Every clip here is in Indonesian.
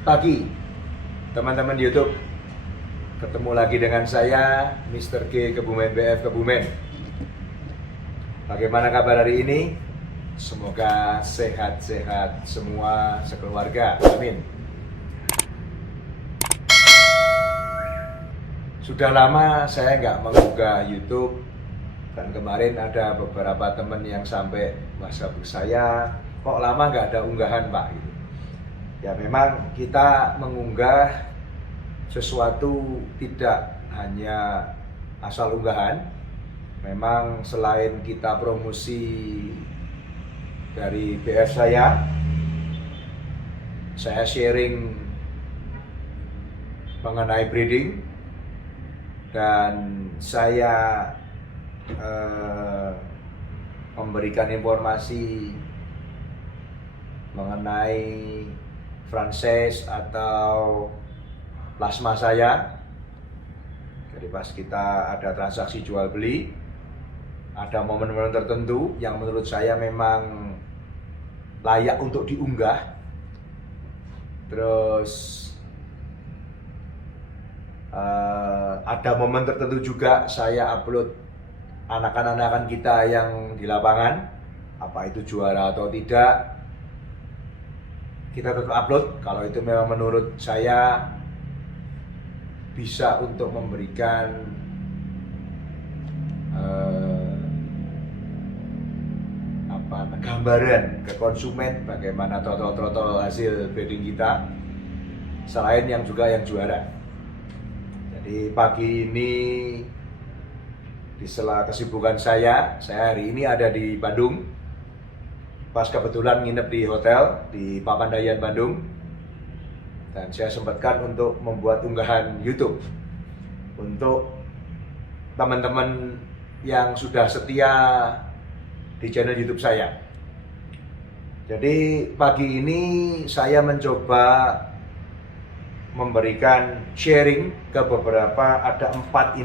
Pagi, teman-teman YouTube. Ketemu lagi dengan saya, Mr. G Kebumen BF Kebumen. Bagaimana kabar hari ini? Semoga sehat-sehat semua sekeluarga. Amin. Sudah lama saya nggak mengunggah YouTube. Dan kemarin ada beberapa teman yang sampai WhatsApp saya, kok lama nggak ada unggahan Pak? Gitu. Ya memang kita mengunggah sesuatu tidak hanya asal unggahan. Memang selain kita promosi dari BF saya sharing mengenai breeding dan saya memberikan informasi mengenai franchise atau plasma saya. Jadi pas kita ada transaksi jual beli, ada momen-momen tertentu yang menurut saya memang layak untuk diunggah. Terus ada momen tertentu juga saya upload anakan-anakan kita yang di lapangan, apa itu juara atau tidak, kita tetap upload kalau itu memang menurut saya bisa untuk memberikan gambaran ke konsumen bagaimana trotol-trotol hasil breeding kita, selain yang juga yang juara. Jadi pagi ini di sela kesibukan saya hari ini ada di Bandung. Pas kebetulan nginep di hotel di Papandayan, Bandung. Dan saya sempatkan untuk membuat unggahan YouTube untuk teman-teman yang sudah setia di channel YouTube saya. Jadi pagi ini saya mencoba memberikan sharing ke beberapa, ada 4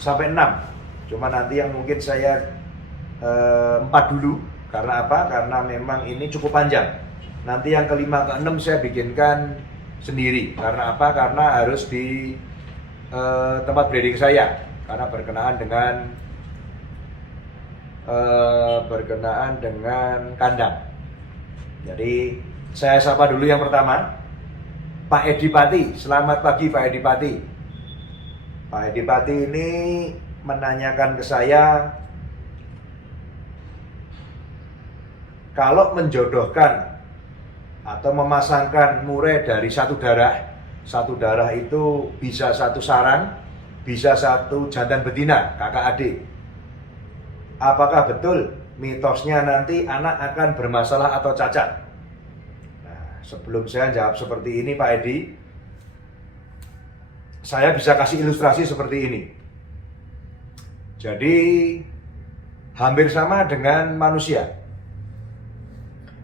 sampai 6. Cuma nanti yang mungkin saya 4 dulu. Karena apa? Karena memang ini cukup panjang. Nanti yang kelima ke 6 saya bikinkan sendiri. Karena apa? Karena harus di tempat breeding saya. Karena berkenaan dengan kandang. Jadi saya sapa dulu yang pertama, Pak Edi Pati. Selamat pagi Pak Edi Pati. Pak Edi Pati ini menanyakan ke saya, kalau menjodohkan atau memasangkan murai dari satu darah itu bisa satu sarang, bisa satu jantan betina, kakak adik. Apakah betul mitosnya nanti anak akan bermasalah atau cacat? Sebelum saya jawab seperti ini Pak Edi, saya bisa kasih ilustrasi seperti ini. Jadi hampir sama dengan manusia.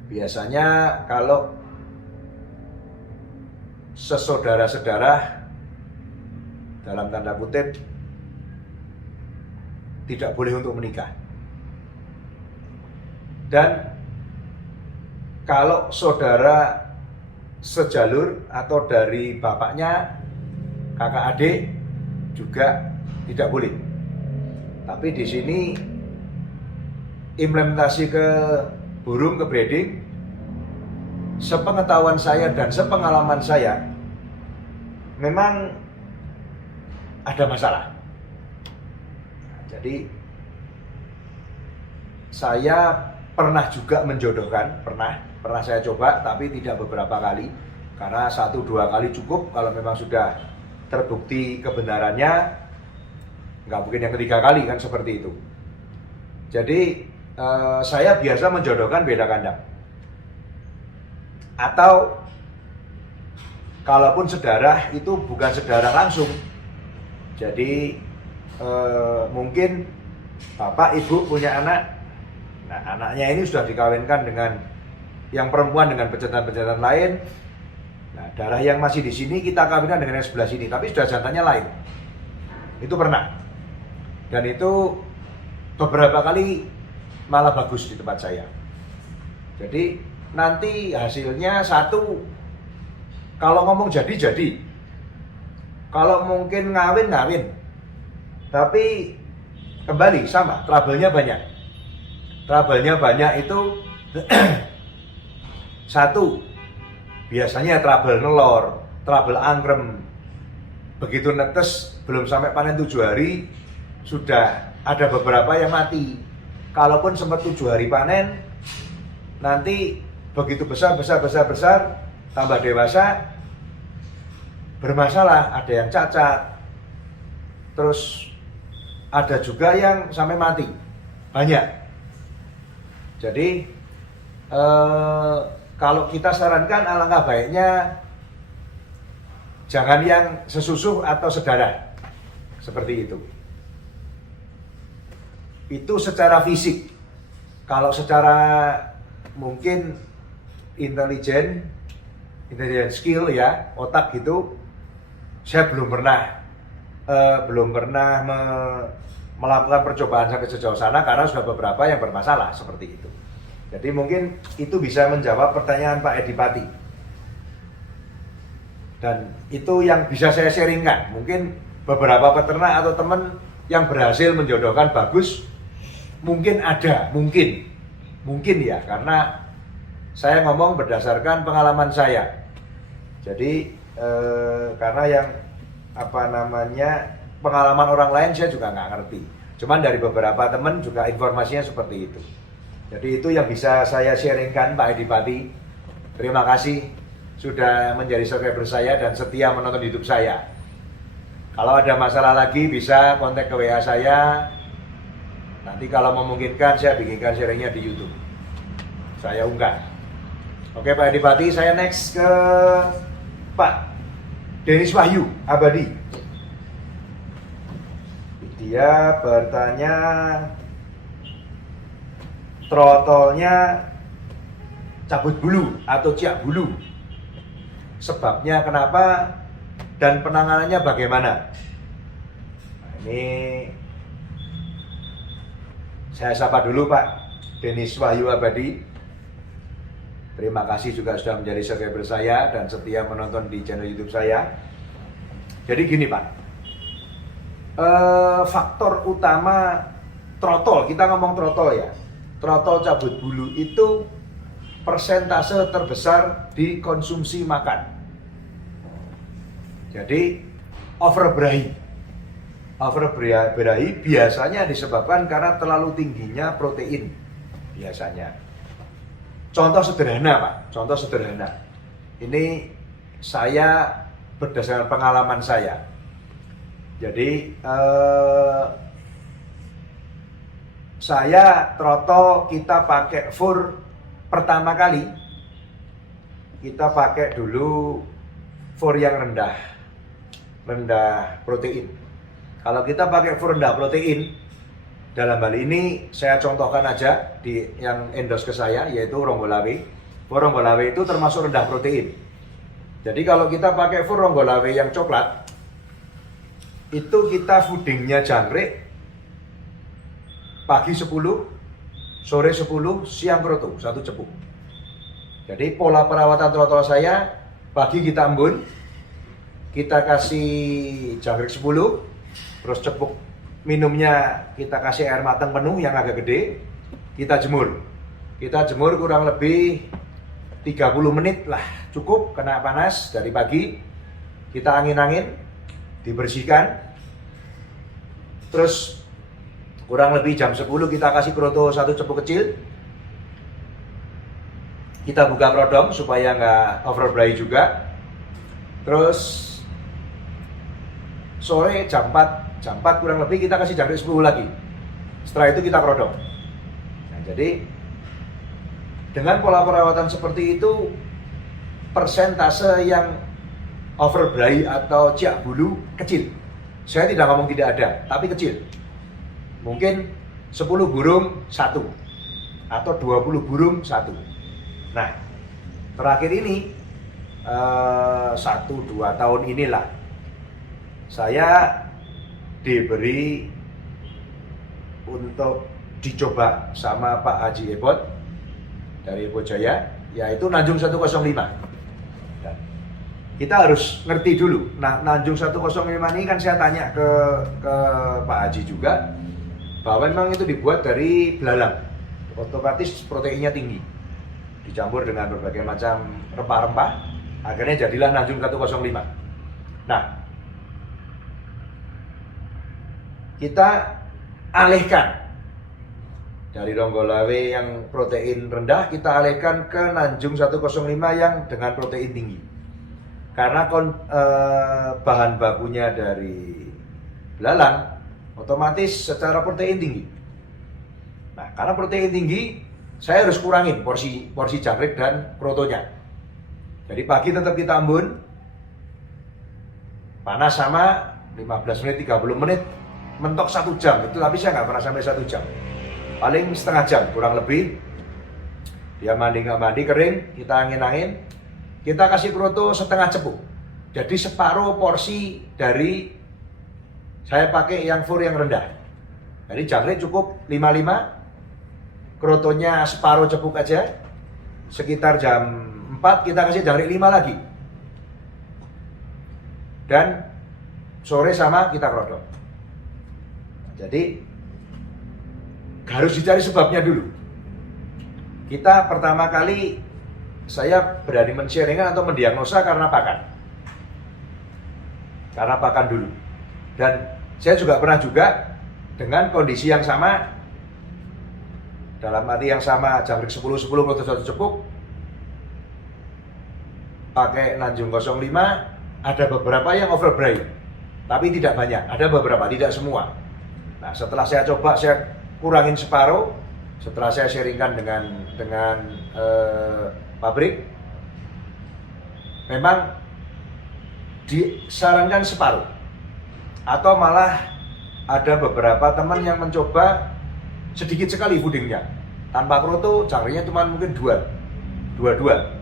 Biasanya kalau sesaudara-saudara dalam tanda kutip tidak boleh untuk menikah. Dan kalau saudara sejalur atau dari bapaknya, kakak adik juga tidak boleh. Tapi di sini implementasi ke burung, ke breeding, sepengetahuan saya dan sepengalaman saya, memang ada masalah. Jadi saya pernah juga menjodohkan, pernah saya coba, tapi tidak beberapa kali. Karena 1-2 kali cukup. Kalau memang sudah terbukti kebenarannya, nggak mungkin yang ketiga kali kan, seperti itu. Jadi saya biasa menjodohkan beda kandang. Atau kalaupun sedarah itu bukan sedarah langsung. Jadi mungkin bapak ibu punya anak. Nah, anaknya ini sudah dikawinkan dengan yang perempuan dengan pejantan-pejantan lain. Nah, darah yang masih di sini kita kawinkan dengan yang sebelah sini, tapi sudah jantannya lain. Itu pernah. Dan itu beberapa kali malah bagus di tempat saya. Jadi nanti hasilnya satu, kalau ngomong jadi, kalau mungkin ngawin, tapi kembali sama, trouble-nya banyak. Trouble-nya banyak itu satu, biasanya trouble nelor, trouble angkrem. Begitu netes, belum sampai panen 7 hari, sudah ada beberapa yang mati. Kalaupun sempat 7 hari panen, nanti begitu besar, tambah dewasa, bermasalah, ada yang cacat, terus ada juga yang sampai mati, banyak. Jadi kalau kita sarankan alangkah baiknya jangan yang sesusuh atau sedarah, seperti itu. Itu secara fisik. Kalau secara mungkin intelijen skill ya, otak gitu, saya belum pernah melakukan percobaan sampai sejauh sana karena sudah beberapa yang bermasalah seperti itu. Jadi mungkin itu bisa menjawab pertanyaan Pak Edipati. Dan itu yang bisa saya sharingkan. Mungkin beberapa peternak atau teman yang berhasil menjodohkan bagus, mungkin ada, mungkin ya, karena saya ngomong berdasarkan pengalaman saya. Jadi karena yang pengalaman orang lain saya juga nggak ngerti. Cuman dari beberapa teman juga informasinya seperti itu. Jadi itu yang bisa saya sharingkan Pak Edipati. Terima kasih sudah menjadi subscriber saya dan setia menonton YouTube saya. Kalau ada masalah lagi bisa kontak ke WA saya. Nanti kalau memungkinkan saya bikinkan sharingnya di YouTube. Saya unggah. Oke Pak Edipati, saya next ke Pak Denis Wahyu Abadi. Dia bertanya trotolnya cabut bulu atau ciak bulu. Sebabnya kenapa dan penanganannya bagaimana? Nah, ini saya sapa dulu Pak Denis Wahyu Abadi. Terima kasih juga sudah menjadi subscriber saya dan setia menonton di channel YouTube saya. Jadi gini Pak, faktor utama trotol, kita ngomong trotol ya, trotol cabut bulu itu persentase terbesar di konsumsi makan. Jadi overberahi biasanya disebabkan karena terlalu tingginya protein biasanya. Contoh sederhana Pak, contoh sederhana. Ini saya berdasarkan pengalaman saya. Jadi saya trotol kita pakai fur pertama kali, kita pakai dulu fur yang rendah protein. Kalau kita pakai fur rendah protein, dalam hal ini saya contohkan aja di yang endorse ke saya yaitu Ronggolawe. Fur Ronggolawe itu termasuk rendah protein. Jadi kalau kita pakai fur Ronggolawe yang coklat, itu kita foodingnya jangkrik pagi 10, sore 10, siang kroto, 1 cepuk. Jadi pola perawatan trotol saya, pagi kita embun, kita kasih jangkrik 10, terus cepuk minumnya kita kasih air matang penuh yang agak gede, kita jemur. Kita jemur kurang lebih 30 menit lah, cukup kena panas dari pagi. Kita angin-angin, dibersihkan. Terus kurang lebih jam 10 kita kasih kroto 1 cepuk kecil. Kita buka prodom supaya nggak overberahi juga. Terus sore jam 4 kurang lebih kita kasih jangkrik 10 lagi. Setelah itu kita prodom. Nah, jadi dengan pola perawatan seperti itu, persentase yang overberahi atau ciak bulu kecil. Saya tidak ngomong tidak ada, tapi kecil. Mungkin 10 burung 1 atau 20 burung 1. Nah, terakhir ini 1-2 tahun inilah saya diberi untuk dicoba sama Pak Haji Ebot dari Ebot Jaya, yaitu Nanjung 105. Dan kita harus ngerti dulu. Nah, Nanjung 105 ini kan saya tanya ke Pak Haji juga, bahwa memang itu dibuat dari belalang, otomatis proteinnya tinggi, dicampur dengan berbagai macam rempah-rempah, akhirnya jadilah Nanjung 105. Nah, kita alihkan dari Ronggolawe yang protein rendah, kita alihkan ke Nanjung 105 yang dengan protein tinggi. Karena bahan bakunya dari belalang, otomatis secara protein tinggi. Nah, karena protein tinggi, saya harus kurangin porsi jangkrik dan krotonya. Jadi pagi tetap kita ambon, panas sama 15 menit, 30 menit, mentok 1 jam. Itu tapi saya nggak pernah sampai 1 jam. Paling setengah jam, kurang lebih. Dia mandi nggak mandi, kering, kita angin-angin. Kita kasih kroto setengah cepuk. Jadi separuh porsi dari saya pakai yang fur yang rendah. Jadi jangkrik cukup 55, krotonya separuh cepuk aja. Sekitar jam 4 kita kasih jangkrik 5 lagi. Dan sore sama kita kroto. Jadi harus dicari sebabnya dulu. Kita pertama kali saya berani men-sharingan atau mendiagnosa karena pakan. Karena pakan dulu. Dan saya juga pernah juga dengan kondisi yang sama, dalam arti yang sama, jangkrik 10-10 kroto 1 cepuk, pakai Nanjung 05, ada beberapa yang overbrain, tapi tidak banyak, ada beberapa, tidak semua. Nah, setelah saya coba, saya kurangin separuh, setelah saya sharingkan dengan pabrik, memang disarankan separuh, atau malah ada beberapa teman yang mencoba sedikit sekali foodingnya, tanpa kroto, jangkriknya cuma mungkin 2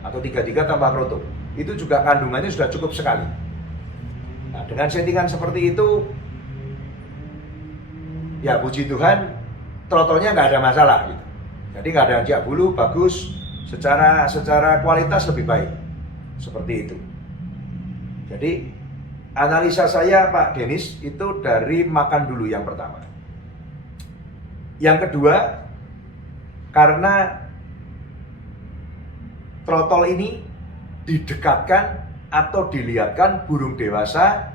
atau 3 tanpa kroto. Itu juga kandungannya sudah cukup sekali. Nah, dengan settingan seperti itu, ya puji Tuhan, trotolnya nggak ada masalah gitu. Jadi nggak ada anjak bulu, bagus, secara kualitas lebih baik, seperti itu. Jadi analisa saya Pak Denis itu dari makan dulu yang pertama. Yang kedua, karena trotol ini didekatkan atau dilihatkan burung dewasa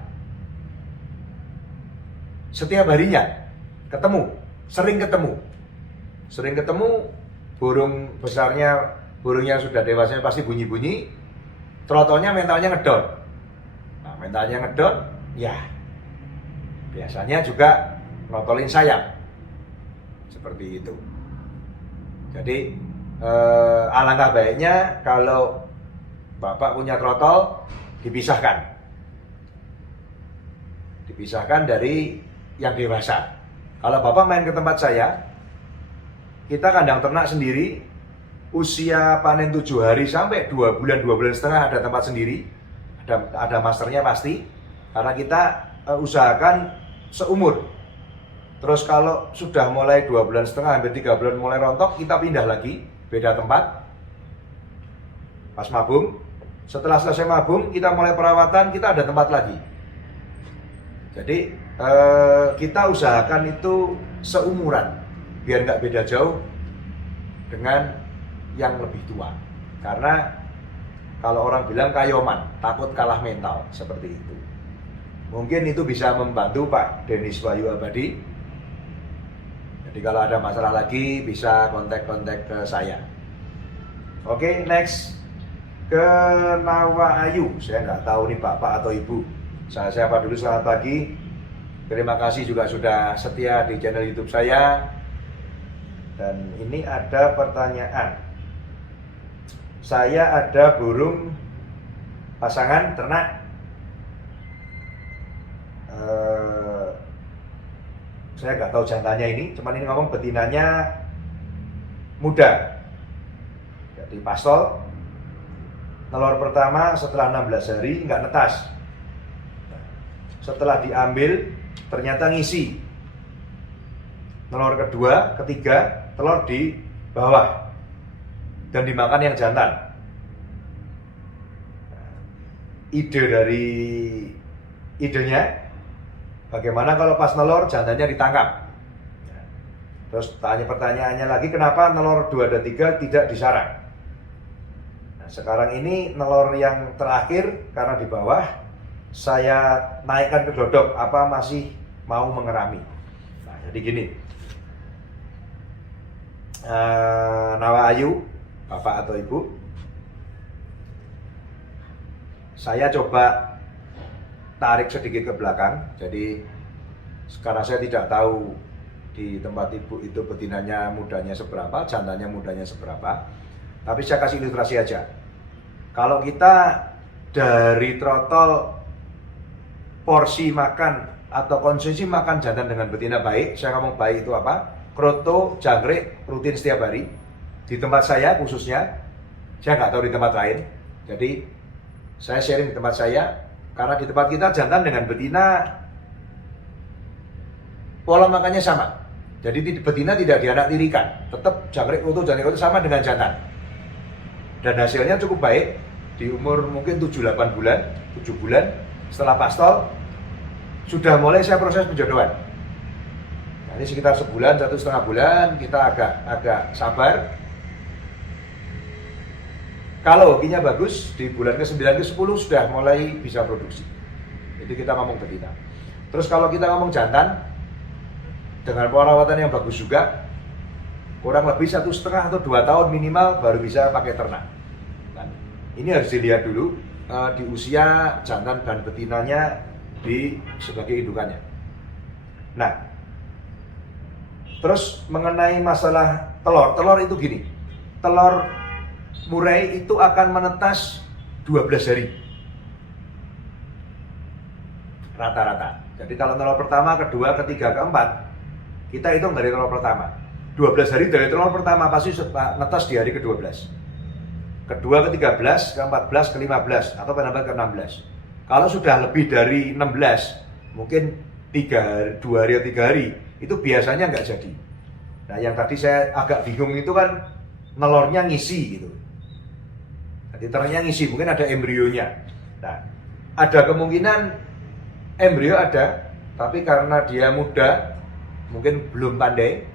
setiap harinya ketemu, sering ketemu burung besarnya, burung yang sudah dewasanya pasti bunyi-bunyi, trotolnya mentalnya ngedon. Nah, mentalnya ngedon, ya biasanya juga notolin sayap, seperti itu. Jadi alangkah baiknya kalau Bapak punya trotol, dipisahkan dari yang dewasa. Kalau Bapak main ke tempat saya, kita kandang ternak sendiri, usia panen 7 hari sampai 2 bulan, 2 bulan setengah ada tempat sendiri, ada masternya pasti, karena kita usahakan seumur. Terus kalau sudah mulai 2 bulan setengah, hampir 3 bulan mulai rontok, kita pindah lagi, beda tempat, pas mabung. Setelah selesai mabung, kita mulai perawatan, kita ada tempat lagi. Jadi kita usahakan itu seumuran, biar nggak beda jauh dengan yang lebih tua. Karena kalau orang bilang kayoman, takut kalah mental, seperti itu. Mungkin itu bisa membantu Pak Denis Wahyu Abadi. Jadi kalau ada masalah lagi bisa kontak-kontak ke saya. Oke, next ke Nawa Ayu. Saya nggak tahu nih Bapak atau Ibu. Saya siapa dulu, selamat pagi. Terima kasih juga sudah setia di channel YouTube saya. Dan ini ada pertanyaan. Saya ada burung pasangan ternak. Saya nggak tahu jantannya ini, cuman ini ngomong betinanya muda. Jadi pastol. Telur pertama setelah 16 hari nggak netas. Setelah diambil ternyata ngisi. Telur kedua, ketiga, telur di bawah dan dimakan yang jantan. Idenya bagaimana kalau pas nelor jantannya ditangkap. Terus pertanyaannya lagi, kenapa nelor 2 dan 3 tidak disarang? Nah, sekarang ini nelor yang terakhir karena di bawah saya naikkan ke dodok, apa masih mau mengerami. Nah, jadi gini, Nawa Ayu, Bapak atau Ibu, saya coba tarik sedikit ke belakang. Jadi sekarang saya tidak tahu di tempat ibu itu betinanya mudanya seberapa, jantannya mudanya seberapa. Tapi saya kasih ilustrasi aja. Kalau kita dari trotol porsi makan atau konsumsi makan jantan dengan betina baik, saya ngomong baik itu apa? Kroto, jangkrik, rutin setiap hari. Di tempat saya khususnya, saya nggak tahu di tempat lain. Jadi saya sharing di tempat saya, karena di tempat kita jantan dengan betina pola makannya sama. Jadi betina tidak dianaktirikan, tetap jangkrik utuh itu sama dengan jantan. Dan hasilnya cukup baik. Di umur mungkin 7-8 bulan, 7 bulan setelah pastol sudah mulai saya proses penjodohan. Nah, ini sekitar sebulan, 1,5 bulan kita agak sabar. Kalau hokinya bagus, di bulan ke-9 ke-10 sudah mulai bisa produksi. Itu kita ngomong betina. Terus kalau kita ngomong jantan, dengan perawatan yang bagus juga, kurang lebih 1,5 atau 2 tahun minimal baru bisa pakai ternak. Nah, ini harus dilihat dulu di usia jantan dan betinanya sebagai indukannya. Nah, terus mengenai masalah telur itu gini, telur murai itu akan menetas 12 hari rata-rata. Jadi kalau telur pertama, kedua, ketiga, keempat, kita hitung dari telur pertama. 12 hari dari telur pertama pasti netas di hari ke-12. Kedua, ke-13, ke-14, ke-15 atau penambah ke-16. Kalau sudah lebih dari 16, mungkin 2 hari atau 3 hari, itu biasanya nggak jadi. Nah, yang tadi saya agak bingung itu kan nelornya ngisi gitu. Jadi telurnya ngisi, mungkin ada embrionya. Nah, ada kemungkinan embrio ada, tapi karena dia muda, mungkin belum pandai.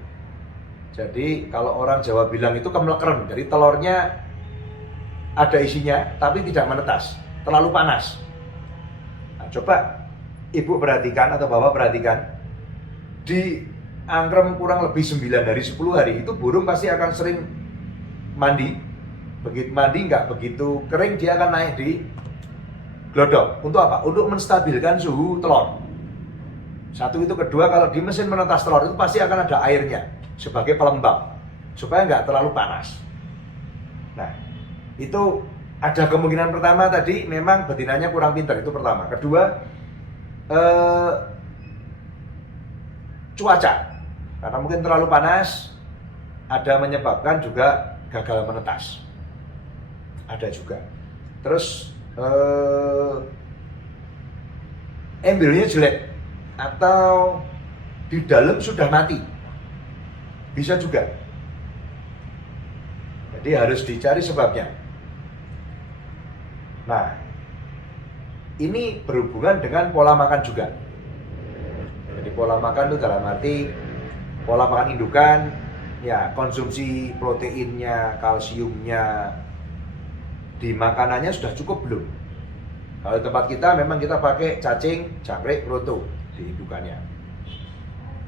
Jadi kalau orang Jawa bilang itu kemlekeren. Jadi telurnya ada isinya, tapi tidak menetas, terlalu panas. Nah, coba ibu perhatikan atau bapak perhatikan, di angkrem kurang lebih 9 hari, 10 hari, itu burung pasti akan sering mandi. Begitu mandi nggak begitu kering, dia akan naik di glodok. Untuk apa? Untuk menstabilkan suhu telur. Satu itu, kedua, kalau di mesin menetas telur itu pasti akan ada airnya sebagai pelembab supaya nggak terlalu panas. Nah, itu ada kemungkinan pertama tadi memang betinanya kurang pintar, itu pertama. Kedua, cuaca, karena mungkin terlalu panas, ada menyebabkan juga gagal menetas, ada juga. Terus embrionya jelek atau di dalam sudah mati, bisa juga. Jadi harus dicari sebabnya. Nah, ini berhubungan dengan pola makan juga. Jadi pola makan itu dalam arti pola makan indukan, ya konsumsi proteinnya, kalsiumnya di makanannya sudah cukup belum? Kalau di tempat kita memang kita pakai cacing, jangkrik, kroto di indukannya.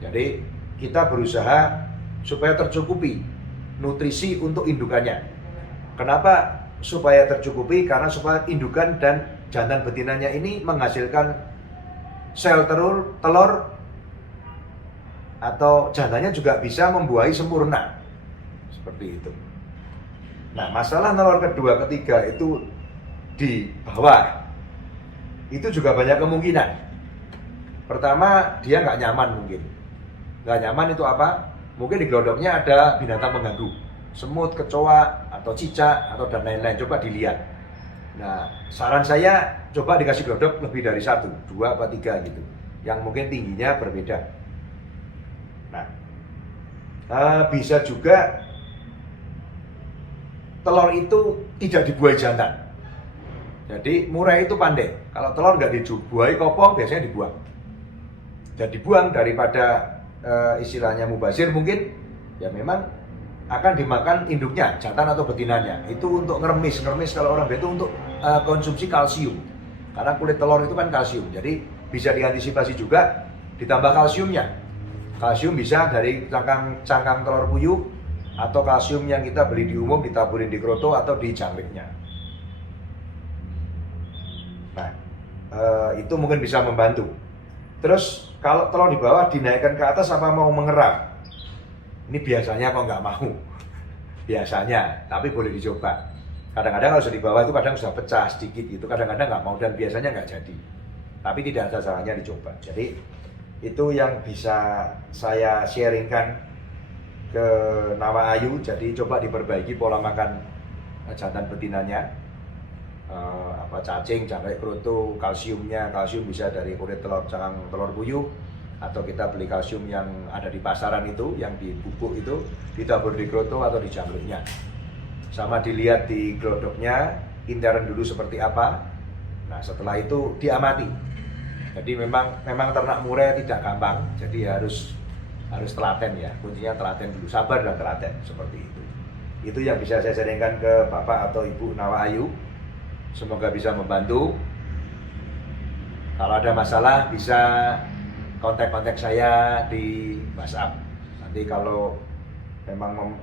Jadi kita berusaha supaya tercukupi nutrisi untuk indukannya. Kenapa supaya tercukupi? Karena supaya indukan dan jantan betinanya ini menghasilkan sel telur atau jantannya juga bisa membuahi sempurna. Seperti itu. Nah, masalah telur kedua, ketiga itu di bawah, itu juga banyak kemungkinan. Pertama, dia nggak nyaman mungkin. Nggak nyaman itu apa? Mungkin di glodoknya ada binatang pengganggu, semut, kecoa, atau cicak, atau dan lain-lain. Coba dilihat. Nah, saran saya coba dikasih glodok lebih dari 1, 2, atau 3 gitu, yang mungkin tingginya berbeda. Nah, Bisa juga telur itu tidak dibuai jantan. Jadi murai itu pandai. Kalau telur nggak dibuai kopong, biasanya dibuang. Dan dibuang daripada istilahnya mubazir mungkin, ya memang akan dimakan induknya, jantan atau betinanya. Itu untuk ngeremis kalau orang itu untuk konsumsi kalsium. Karena kulit telur itu kan kalsium. Jadi bisa diantisipasi juga ditambah kalsiumnya. Kalsium bisa dari cangkang telur puyuh atau kalsium yang kita beli di umum ditaburin di kroto atau di jangkritnya. Nah, itu mungkin bisa membantu. Terus kalau telur di bawah dinaikkan ke atas apa mau mengeram? Ini biasanya kok nggak mau. Biasanya, tapi boleh dicoba. Kadang-kadang kalau sudah di bawah itu kadang sudah pecah sedikit gitu, kadang-kadang nggak mau dan biasanya nggak jadi. Tapi tidak ada salahnya dicoba. Jadi itu yang bisa saya sharingkan ke Nawa Ayu. Jadi coba diperbaiki pola makan jantan betinanya. Cacing, jangkrik kroto, kalsiumnya, kalsium bisa dari kulit telur, cangkang telur puyuh, atau kita beli kalsium yang ada di pasaran itu, yang di bubuk itu, ditabur di kroto atau di jangkriknya. Sama dilihat di glodoknya, intern dulu seperti apa. Nah setelah itu diamati. Jadi memang ternak murai tidak gampang, jadi harus telaten ya. Kuncinya telaten dulu, sabar dan telaten seperti itu. Itu yang bisa saya sharingkan ke Bapak atau Ibu Nawa Ayu. Semoga bisa membantu. Kalau ada masalah bisa kontak saya di WhatsApp. Nanti kalau memang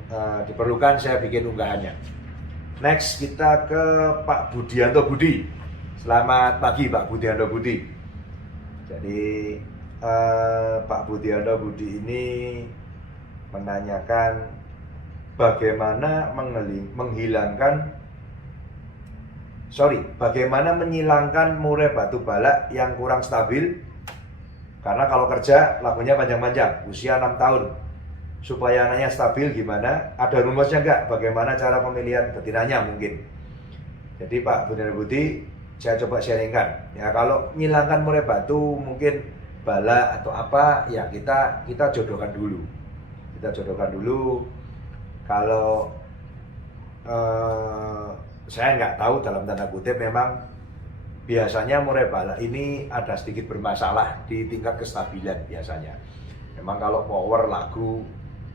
diperlukan saya bikin unggahannya. Next kita ke Pak Budianto Budi. Selamat pagi Pak Budianto Budi. Jadi Pak Budianto Budi ini menanyakan bagaimana menyilangkan murai batu balak yang kurang stabil. Karena kalau kerja lakunya panjang-panjang, usia 6 tahun. Supaya anaknya stabil gimana? Ada rumusnya enggak? Bagaimana cara pemilihan betinanya mungkin? Jadi Pak Budianto Budi, saya coba sharingkan. Ya kalau menyilangkan murai batu mungkin balak atau apa, ya kita jodohkan dulu. Kita jodohkan dulu. Kalau saya nggak tahu dalam tanda kutip, memang biasanya murai balak ini ada sedikit bermasalah di tingkat kestabilan biasanya. Memang kalau power lagu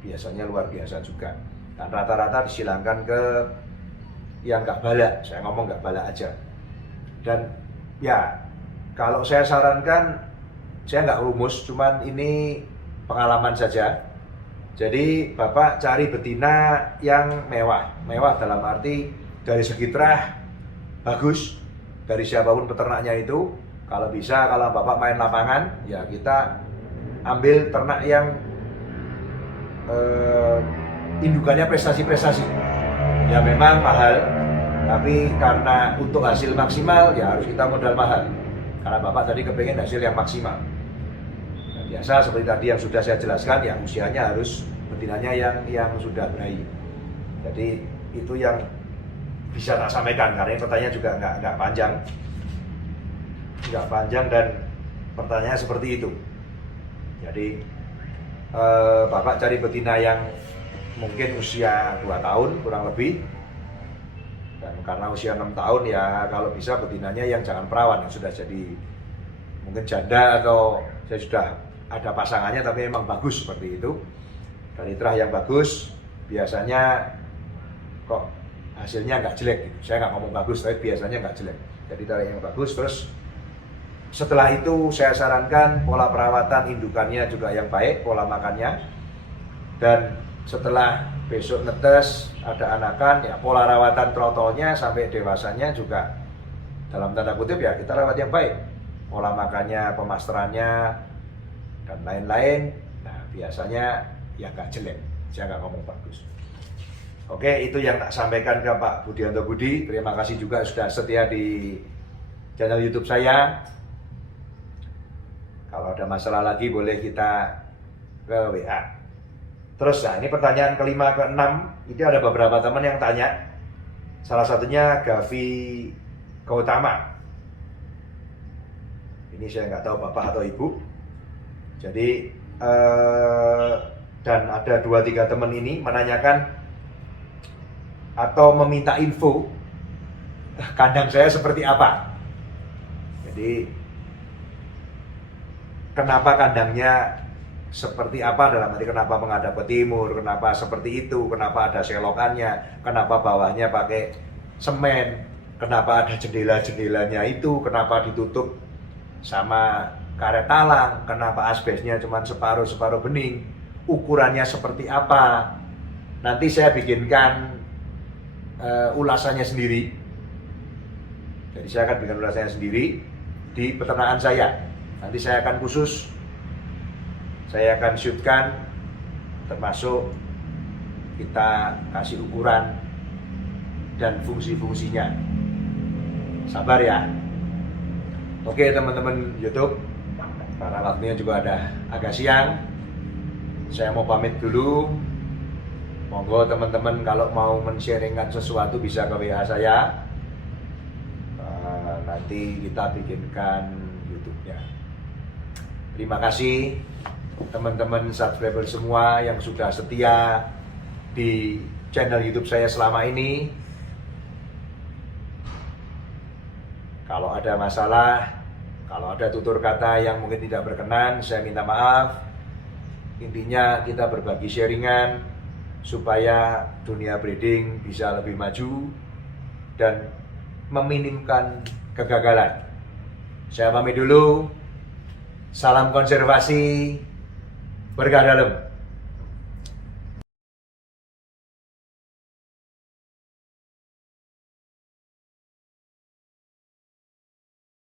biasanya luar biasa juga. Dan rata-rata disilangkan ke yang nggak balak, saya ngomong nggak balak aja. Dan ya kalau saya sarankan, saya nggak rumus, cuman ini pengalaman saja. Jadi Bapak cari betina yang mewah dalam arti dari segi terah bagus, dari siapapun peternaknya itu. Kalau bisa, kalau Bapak main lapangan, ya kita ambil ternak yang indukannya prestasi-prestasi. Ya memang mahal, tapi karena untuk hasil maksimal ya harus kita modal mahal. Karena Bapak tadi kepengen hasil yang maksimal. Nah, biasa seperti tadi yang sudah saya jelaskan, ya usianya harus betinanya yang sudah berahi. Jadi itu yang bisa tak sampaikan, karena pertanyaan juga nggak panjang dan pertanyaannya seperti itu. Jadi Bapak cari betina yang mungkin usia 2 tahun kurang lebih, dan karena usia 6 tahun ya kalau bisa betinanya yang jangan perawan, yang sudah jadi mungkin janda atau saya sudah ada pasangannya tapi memang bagus seperti itu. Dari terah yang bagus biasanya kok hasilnya nggak jelek gitu. Saya nggak ngomong bagus, tapi biasanya nggak jelek. Jadi terah yang bagus. Terus setelah itu saya sarankan pola perawatan indukannya juga yang baik, pola makannya. Dan setelah besok netes ada anakan, ya pola rawatan trotolnya sampai dewasanya juga dalam tanda kutip ya kita rawat yang baik. Pola makannya, pemasterannya dan lain-lain. Nah biasanya ya nggak jelek. Saya nggak ngomong bagus. Oke, itu yang tak sampaikan ke Pak Budianto Budi. Terima kasih juga sudah setia di channel YouTube saya. Kalau ada masalah lagi boleh kita ke WA. Terus, nah ini pertanyaan kelima, keenam. Itu ada beberapa teman yang tanya. Salah satunya Gavi Gautama. Ini saya nggak tahu Bapak atau Ibu. Jadi dan ada 2-3 teman ini menanyakan atau meminta info kandang saya seperti apa. Jadi kenapa kandangnya seperti apa, dalam arti kenapa menghadap ke timur, kenapa seperti itu, kenapa ada selokannya, kenapa bawahnya pakai semen, kenapa ada jendela-jendelanya itu, kenapa ditutup sama karet talang, kenapa asbesnya cuma separuh bening, ukurannya seperti apa. Nanti saya bikinkan ulasannya sendiri. Jadi saya akan bikin ulasannya sendiri di peternakan saya. Nanti saya akan khusus, saya akan shootkan, termasuk kita kasih ukuran dan fungsi-fungsinya. Sabar ya. Oke teman-teman YouTube, karena waktunya juga ada agak siang, saya mau pamit dulu. Monggo teman-teman kalau mau men-sharingkan sesuatu bisa ke WA saya. Nanti kita bikinkan YouTube-nya. Terima kasih teman-teman subscriber semua yang sudah setia di channel YouTube saya selama ini. Kalau ada masalah, kalau ada tutur kata yang mungkin tidak berkenan, saya minta maaf. Intinya kita berbagi sharingan supaya dunia breeding bisa lebih maju dan meminimkan kegagalan. Saya pamit dulu. Salam konservasi, berkah dalam.